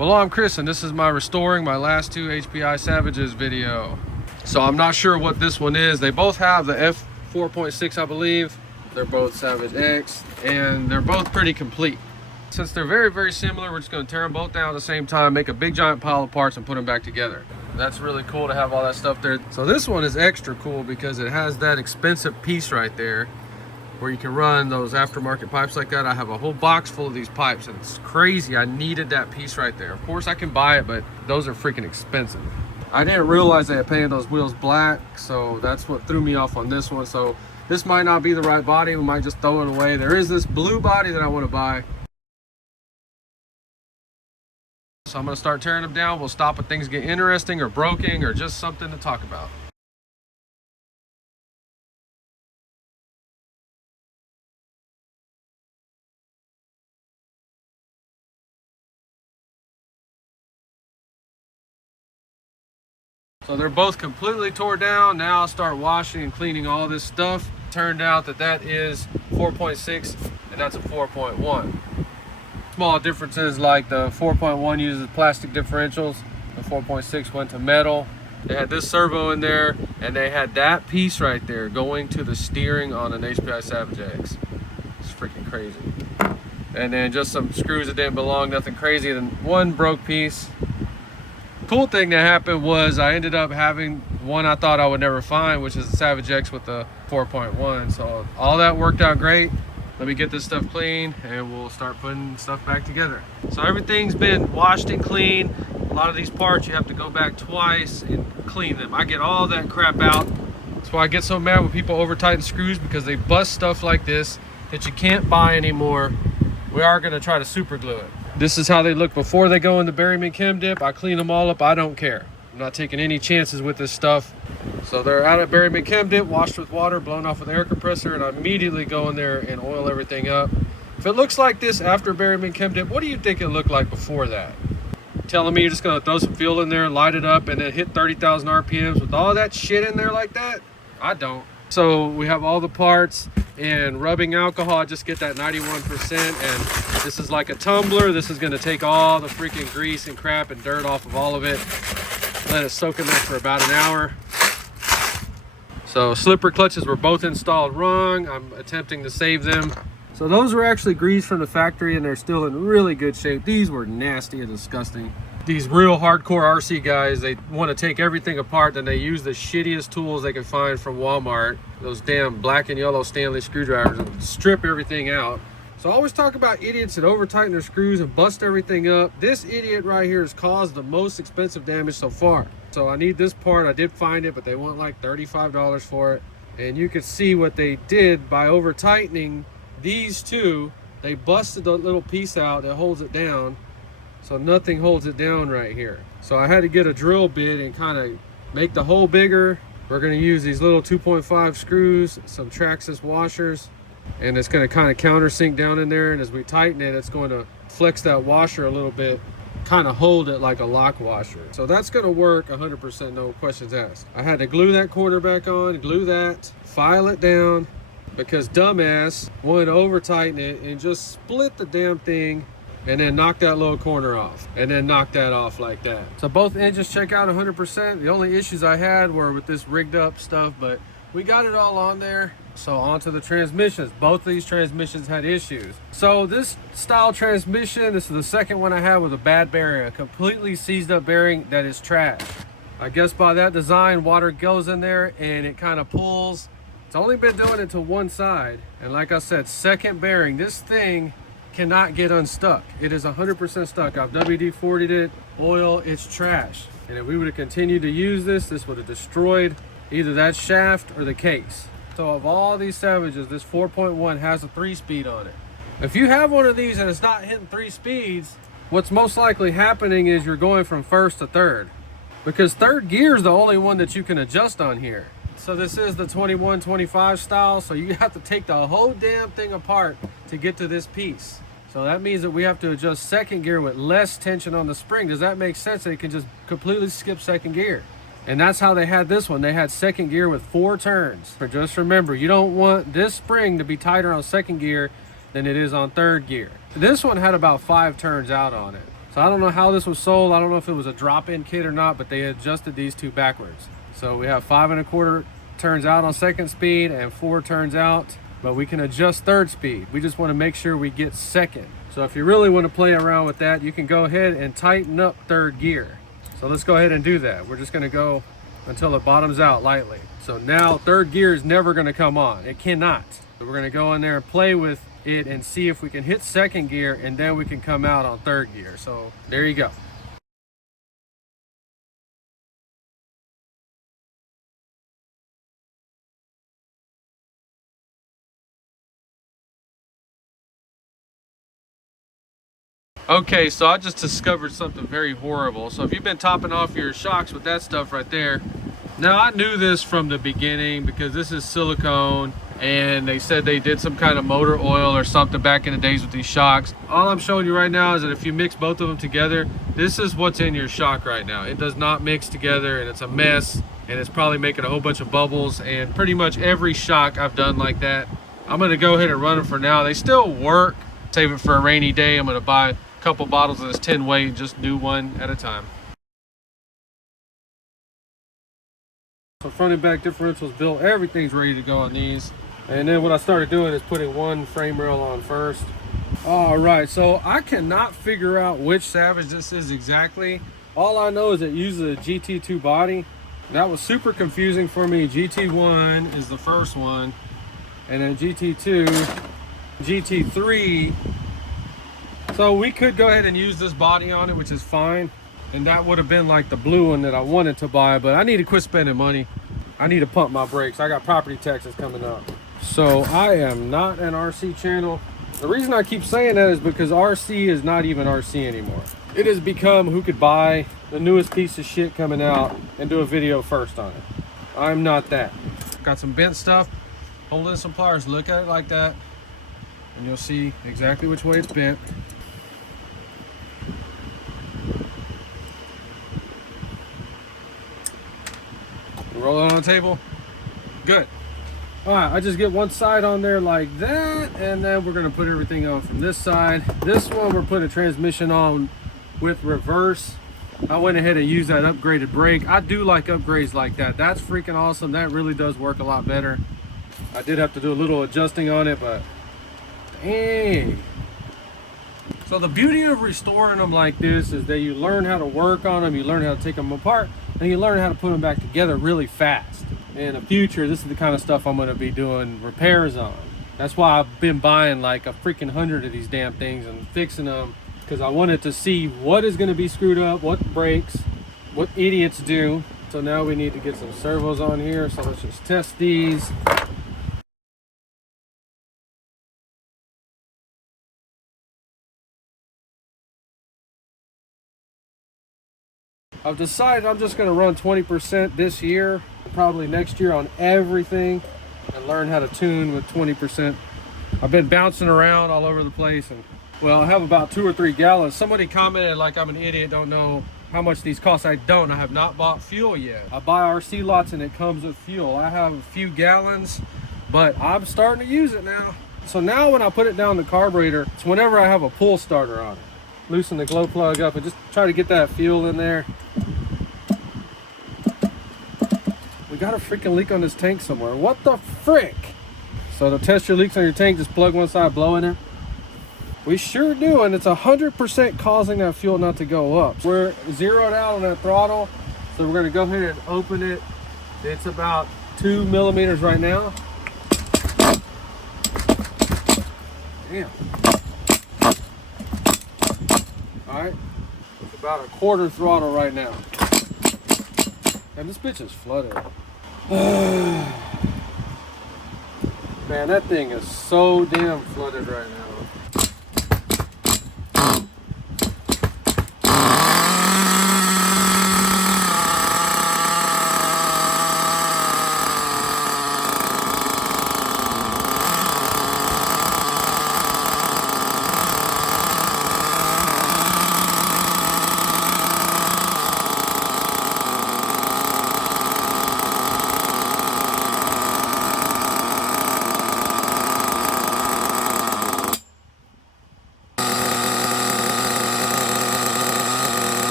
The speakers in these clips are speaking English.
Well, I'm Chris, and this is my restoring my last two HPI Savages video. So I'm not sure what this one is. They both have the F4.6, I believe. They're both Savage X, and they're both pretty complete. Since they're very, very similar, we're just going to tear them both down at the same time, make a big giant pile of parts, and put them back together. That's really cool to have all that stuff there. So this one is extra cool because it has that expensive piece right there where you can run those aftermarket pipes like that. I have a whole box full of these pipes, and it's crazy. I needed that piece right there. Of course, I can buy it, but those are freaking expensive. I didn't realize they had painted those wheels black, so that's what threw me off on this one. So this might not be the right body. We might just throw it away. There is this blue body that I want to buy. So I'm going to start tearing them down. We'll stop when things get interesting or broken or just something to talk about. So they're both completely tore down. Now I'll start washing and cleaning all this stuff. Turned out that that is 4.6 and that's a 4.1. Small differences, like the 4.1 uses plastic differentials, the 4.6 went to metal. They had this servo in there, and they had that piece right there going to the steering on an HPI Savage X. It's freaking crazy. And then just some screws that didn't belong, nothing crazy. Then one broke piece. Cool thing that happened was I ended up having one I thought I would never find, which is the Savage X with the 4.1. So all that worked out great. Let me get this stuff clean and we'll start putting stuff back together. So everything's been washed and cleaned. A lot of these parts you have to go back twice and clean them. I get all that crap out. That's why I get so mad when people over tighten screws, because they bust stuff like this that you can't buy anymore. We are gonna try to super glue it. This is how they look before they go in the Berryman Chem Dip. I clean them all up, I don't care. I'm not taking any chances with this stuff. So they're out of Berryman Chem Dip, washed with water, blown off with an air compressor, and I immediately go in there and oil everything up. If it looks like this after Berryman Chem Dip, what do you think it looked like before that? Telling me you're just gonna throw some fuel in there, light it up, and then hit 30,000 RPMs with all that shit in there like that? I don't. So we have all the parts, and rubbing alcohol, just get that 91%, and this is like a tumbler. This is gonna take all the freaking grease and crap and dirt off of all of it. Let it soak in there for about an hour. So slipper clutches were both installed wrong. I'm attempting to save them. So those were actually greased from the factory, and they're still in really good shape. These were nasty and disgusting. These real hardcore RC guys, they want to take everything apart, then they use the shittiest tools they can find from Walmart, those damn black and yellow Stanley screwdrivers, and strip everything out. So I always talk about idiots that over tighten their screws and bust everything up. This idiot right here has caused the most expensive damage so far. So I need this part. I did find it, but they want like $35 for it. And you can see what they did by over tightening these two. They busted the little piece out that holds it down. So nothing holds it down right here. So I had to get a drill bit and kind of make the hole bigger. We're going to use these little 2.5 screws, some Traxxas washers, and it's going to kind of countersink down in there. And as we tighten it, it's going to flex that washer a little bit, kind of hold it like a lock washer. So that's going to work 100%, no questions asked. I had to glue that corner back on, glue that, file it down, because dumbass wanted to over tighten it and just split the damn thing and then knock that little corner off and then knock that off like that. So both engines check out 100%. The only issues I had were with this rigged up stuff, but we got it all on there. So onto the transmissions. Both of these transmissions had issues. So this style transmission, this is the second one I had with a bad bearing, a completely seized up bearing that is trash. I guess by that design, water goes in there and it kind of pulls. It's only been doing it to one side. And like I said, second bearing, this thing cannot get unstuck. It is 100% stuck. I've WD-40'd it, oil, it's trash. And if we would have continued to use this, this would have destroyed either that shaft or the case. So of all these Savages, this 4.1 has a 3-speed on it. If you have one of these and it's not hitting 3 speeds, what's most likely happening is you're going from first to third, because third gear is the only one that you can adjust on here. So this is the 21-25 style, so you have to take the whole damn thing apart to get to this piece. So that means that we have to adjust second gear with less tension on the spring. Does that make sense? That it can just completely skip second gear. And that's how they had this one. They had second gear with 4 turns. But just remember, you don't want this spring to be tighter on second gear than it is on third gear. This one had about 5 turns out on it. So I don't know how this was sold. I don't know if it was a drop-in kit or not, but they adjusted these two backwards. So we have 5 1/4 turns out on second speed and 4 turns out, but we can adjust third speed. We just want to make sure we get second. So if you really want to play around with that, you can go ahead and tighten up third gear. So let's go ahead and do that. We're just going to go until it bottoms out lightly. So now third gear is never going to come on. It cannot. So we're going to go in there and play with it and see if we can hit second gear, and then we can come out on third gear. So there you go. Okay, so I just discovered something very horrible. So if you've been topping off your shocks with that stuff right there, now I knew this from the beginning because this is silicone, and they said they did some kind of motor oil or something back in the days with these shocks. All I'm showing you right now is that if you mix both of them together, this is what's in your shock right now. It does not mix together, and it's a mess, and it's probably making a whole bunch of bubbles. And pretty much every shock I've done like that. I'm gonna go ahead and run them for now. They still work. Save it for a rainy day. I'm gonna buy couple bottles of this 10 weight and just do one at a time. So front and back differentials built, everything's ready to go on these. And then what I started doing is putting one frame rail on first. All right, so I cannot figure out which Savage this is exactly. All I know is it uses a GT2 body. That was super confusing for me. GT1 is the first one, and then GT2, GT3. So we could go ahead and use this body on it, which is fine. And that would have been like the blue one that I wanted to buy, but I need to quit spending money. I need to pump my brakes. I got property taxes coming up. So I am not an RC channel. The reason I keep saying that is because RC is not even RC anymore. It has become who could buy the newest piece of shit coming out and do a video first on it. I'm not that. Got some bent stuff, holding some pliers. Look at it like that, and you'll see exactly which way it's bent. Roll it on the table. Good. All right, I just get one side on there like that, and then we're gonna put everything on from this side. This one we're putting a transmission on with reverse. I went ahead and used that upgraded brake. I do like upgrades like that. That's freaking awesome. That really does work a lot better. I did have to do a little adjusting on it, but dang. So the beauty of restoring them like this is that you learn how to work on them, you learn how to take them apart, and you learn how to put them back together really fast. In the future, this is the kind of stuff I'm going to be doing repairs on. That's why I've been buying like a freaking 100 of these damn things and fixing them, because I wanted to see what is going to be screwed up, what breaks, what idiots do. So now we need to get some servos on here, so let's just test these. I've decided I'm just going to run 20% this year, probably next year on everything, and learn how to tune with 20%. I've been bouncing around all over the place, and well, I have about 2 or 3 gallons. Somebody commented like I'm an idiot, don't know how much these cost. I don't. I have not bought fuel yet. I buy RC lots and it comes with fuel. I have a few gallons, but I'm starting to use it now. So now when I put it down the carburetor, it's whenever I have a pull starter on it. Loosen the glow plug up and just try to get that fuel in there. We got a freaking leak on this tank somewhere. What the frick? So to test your leaks on your tank, just plug one side, blow in it. We sure do, and it's 100% causing that fuel not to go up. We're zeroed out on that throttle, so we're gonna go ahead and open it. It's about 2 millimeters right now. Damn. All right, it's about 1/4 throttle right now. And this bitch is flooded. Man, that thing is so damn flooded right now.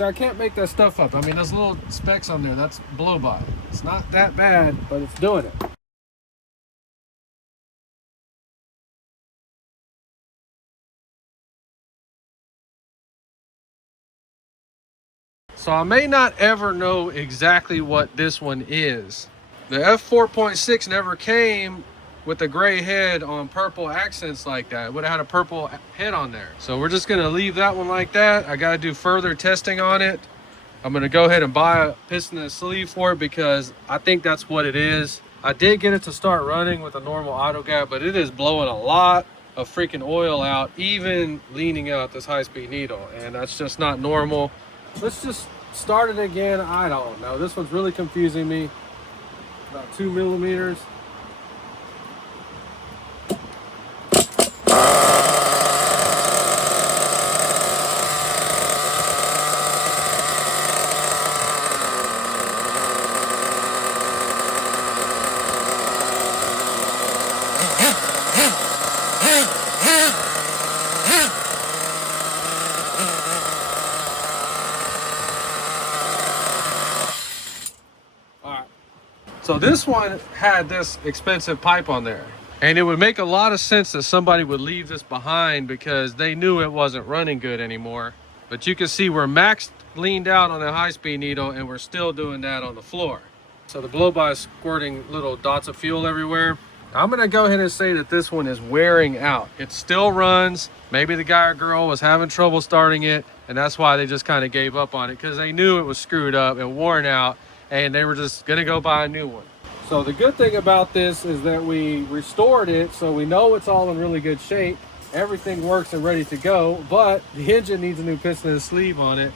See, I can't make that stuff up. I mean, those little specks on there, that's blow by. It's not that bad, but it's doing it. So I may not ever know exactly what this one is. The F4.6 never came with the gray head on purple accents like that. It would have had a purple head on there. So we're just gonna leave that one like that. I gotta do further testing on it. I'm gonna go ahead and buy a piston and sleeve for it because I think that's what it is. I did get it to start running with a normal auto gap, but it is blowing a lot of freaking oil out, even leaning out this high-speed needle, and that's just not normal. Let's just start it again. I don't know. This one's really confusing me. About 2 millimeters. So this one had this expensive pipe on there, and it would make a lot of sense that somebody would leave this behind because they knew it wasn't running good anymore. But you can see we're maxed leaned out on the high-speed needle, and we're still doing that on the floor. So the blow-by is squirting little dots of fuel everywhere. I'm gonna go ahead and say that this one is wearing out. It still runs. Maybe the guy or girl was having trouble starting it, and that's why they just kind of gave up on it, because they knew it was screwed up and worn out, and they were just gonna go buy a new one. So the good thing about this is that we restored it, so we know it's all in really good shape. Everything works and ready to go, but the engine needs a new piston and sleeve on it.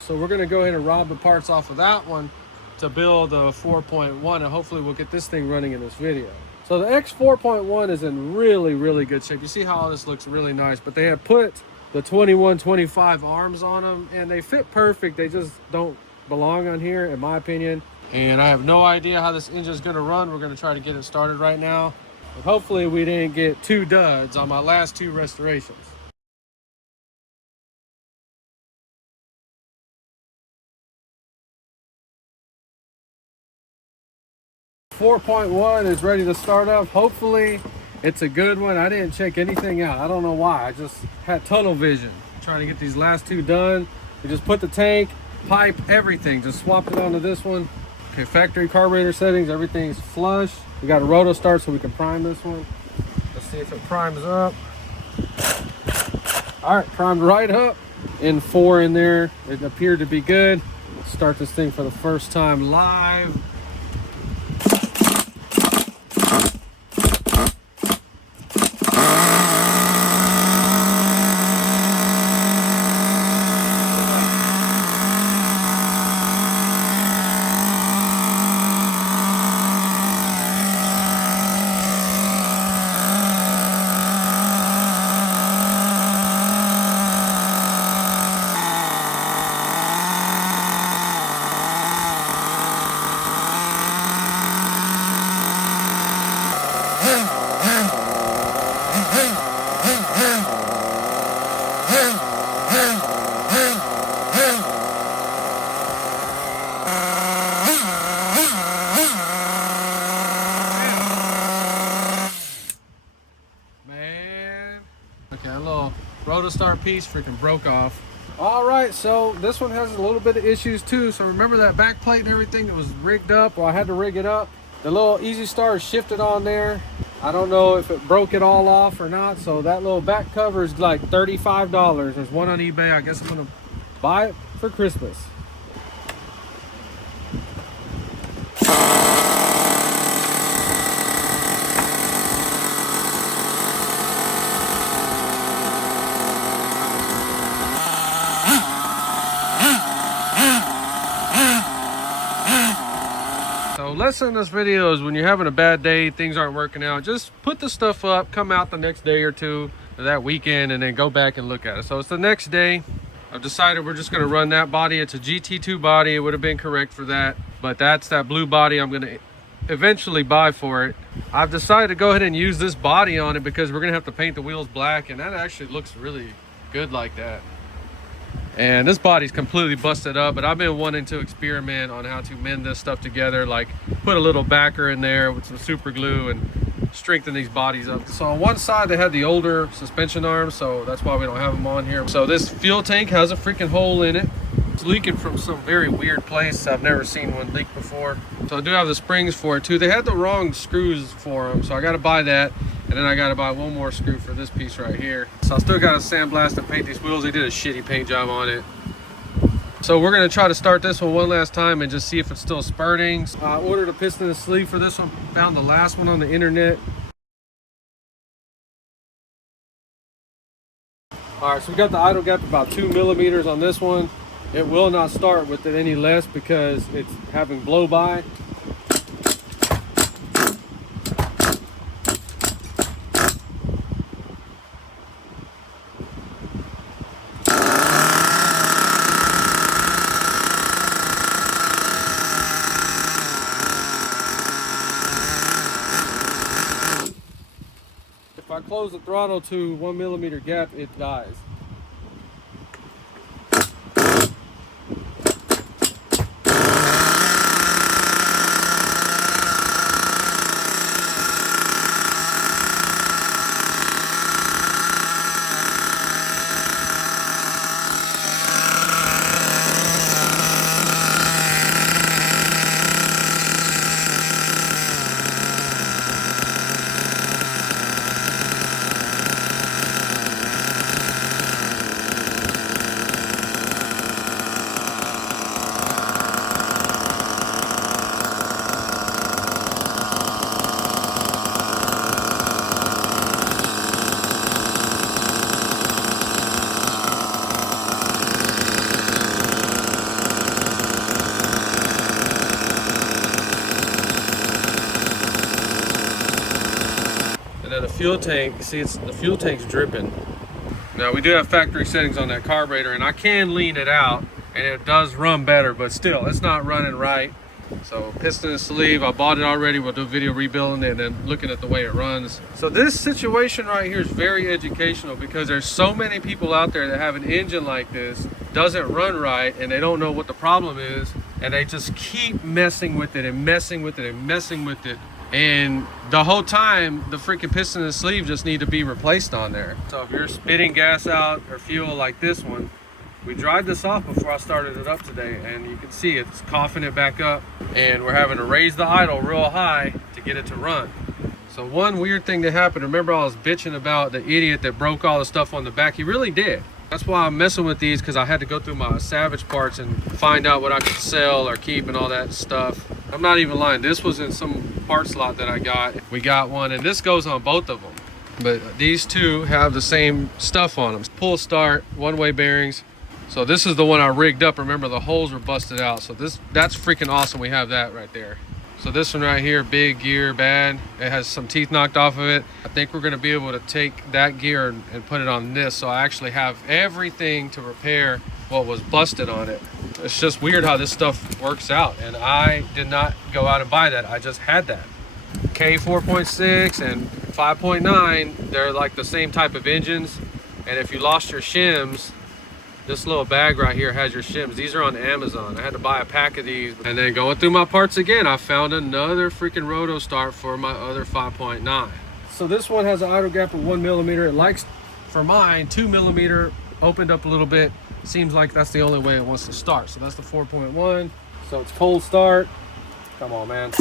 So we're gonna go ahead and rob the parts off of that one to build a 4.1, and hopefully we'll get this thing running in this video. So the X 4.1 is in really, really good shape. You see how all this looks really nice, but they have put the 21-25 arms on them, and they fit perfect. They just don't belong on here, in my opinion. And I have no idea how this engine is gonna run. We're gonna try to get it started right now. But hopefully we didn't get 2 duds on my last 2 restorations. 4.1 is ready to start up. Hopefully it's a good one. I didn't check anything out. I don't know why. I just had tunnel vision trying to get these last 2 done. We just put the tank, pipe, everything, just swapped it onto this one. Okay, factory carburetor settings, everything's flush. We got a roto start so we can prime this one. Let's see if it primes up. All right, primed right up. In 4 in there, it appeared to be good. Let's start this thing for the first time live. Okay, a little rotostar piece freaking broke off. All right, so this one has a little bit of issues too. So remember that back plate and everything that was rigged up? Well, I had to rig it up. The little easy start shifted on there. I don't know if it broke it all off or not. So that little back cover is like $35. There's one on eBay. I guess I'm gonna buy it for Christmas. Lesson in this video is when you're having a bad day, things aren't working out, just put the stuff up, come out the next day or two or that weekend, and then go back and look at it. So it's the next day. I've decided we're just going to run that body. It's a GT2 body. It would have been correct for that, but that's that blue body I'm going to eventually buy for it. I've decided to go ahead and use this body on it because we're going to have to paint the wheels black, and that actually looks really good like that. And this body's completely busted up, but I've been wanting to experiment on how to mend this stuff together, like put a little backer in there with some super glue and strengthen these bodies up. So on one side they had the older suspension arms, so that's why we don't have them on here. So this fuel tank has a freaking hole in it. It's leaking from some very weird place. I've never seen one leak before. So I do have the springs for it too. They had the wrong screws for them, so I got to buy that. And then I got to buy one more screw for this piece right here. So I still got to sandblast and paint these wheels. They did a shitty paint job on it. So we're going to try to start this one last time and just see if it's still spurting. I ordered a piston and sleeve for this one. Found the last one on the internet. All right, so we got the idle gap about 2 millimeters on this one. It will not start with it any less because it's having blow by. If I close the throttle to 1 millimeter gap, it dies. And then the fuel tank, see, the fuel tank's dripping. Now we do have factory settings on that carburetor, and I can lean it out and it does run better, but still it's not running right. So piston and sleeve, I bought it already. We'll do a video rebuilding it and then looking at the way it runs. So this situation right here is very educational because there's so many people out there that have an engine like this, doesn't run right, and they don't know what the problem is, and they just keep messing with it and messing with it and messing with it. And the whole time, the freaking piston and sleeve just need to be replaced on there. So if you're spitting gas out or fuel like this one, we dried this off before I started it up today, and you can see it's coughing it back up, and we're having to raise the idle real high to get it to run. So one weird thing that happened, remember I was bitching about the idiot that broke all the stuff on the back? He really did. That's why I'm messing with these, because I had to go through my Savage parts and find out what I could sell or keep and all that stuff. I'm not even lying, this was in some parts lot that I got. We got one, and this goes on both of them. But these two have the same stuff on them. Pull start, one-way bearings. So this is the one I rigged up. Remember, the holes were busted out. So that's freaking awesome. We have that right there. So this one right here, big gear, bad. It has some teeth knocked off of it. I think we're gonna be able to take that gear and put it on this. So I actually have everything to repair what was busted on it. It's just weird how this stuff works out. And I did not go out and buy that. I just had that. K 4.6 and 5.9, they're like the same type of engines. And if you lost your shims, this little bag right here has your shims. These are on Amazon. I had to buy a pack of these. And then going through my parts again, I found another freaking roto start for my other 5.9. So this one has an idle gap of 1 millimeter. It likes, for mine, 2 millimeter, opened up a little bit. Seems like that's the only way it wants to start. So that's the 4.1. So it's cold start. Come on, man.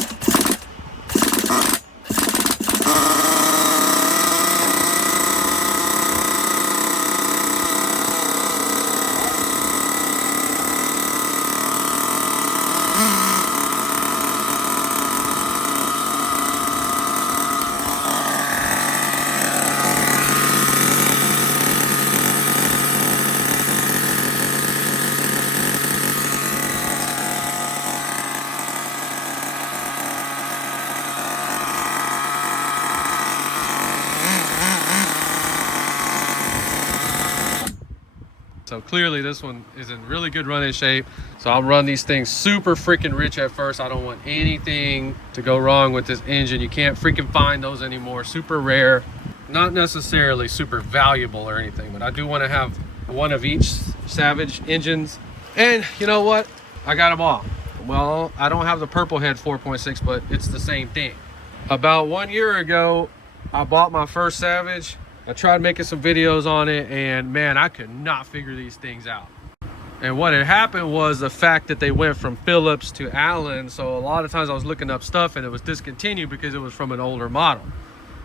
clearly this one is in really good running shape. So I'll run these things super freaking rich at first. I don't want anything to go wrong with this engine. You can't freaking find those anymore. Super rare, not necessarily super valuable or anything, but I do want to have one of each Savage engines. And you know what? I got them all. Well, I don't have the purple head 4.6, but it's the same thing. About 1 year ago, I bought my first Savage. I tried making some videos on it, and man, I could not figure these things out. And what had happened was the fact that they went from Phillips to Allen. So a lot of times I was looking up stuff and it was discontinued because it was from an older model.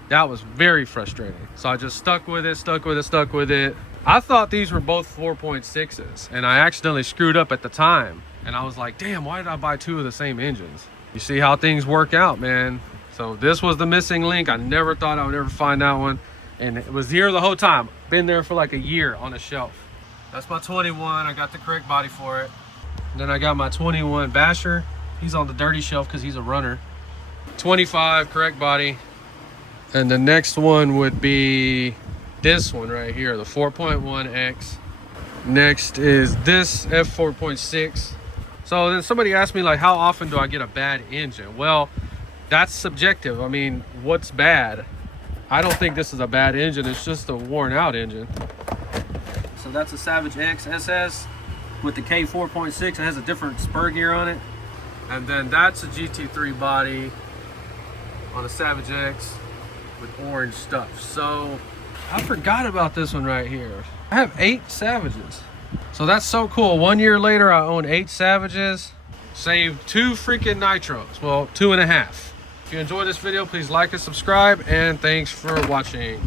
That was very frustrating. So I just stuck with it. I thought these were both 4.6s, and I accidentally screwed up at the time. And I was like, damn, why did I buy two of the same engines? You see how things work out, man. So this was the missing link. I never thought I would ever find that one. And it was here the whole time. Been there for like a year on a shelf. That's my 21. I got the correct body for it. And then I got my 21 Basher. He's on the dirty shelf because he's a runner. 25, correct body. And the next one would be this one right here, the 4.1X. Next is this F4.6. So then somebody asked me, like, how often do I get a bad engine? Well, that's subjective. I mean, what's bad? I don't think this is a bad engine. It's just a worn out engine. So that's a Savage X SS with the K4.6. It has a different spur gear on it. And then that's a GT3 body on a Savage X with orange stuff. So I forgot about this one right here. I have 8 Savages. So that's so cool. 1 year later, I own 8 Savages. Saved 2 freaking nitros. Well, 2.5. If you enjoyed this video, please like and subscribe. And thanks for watching.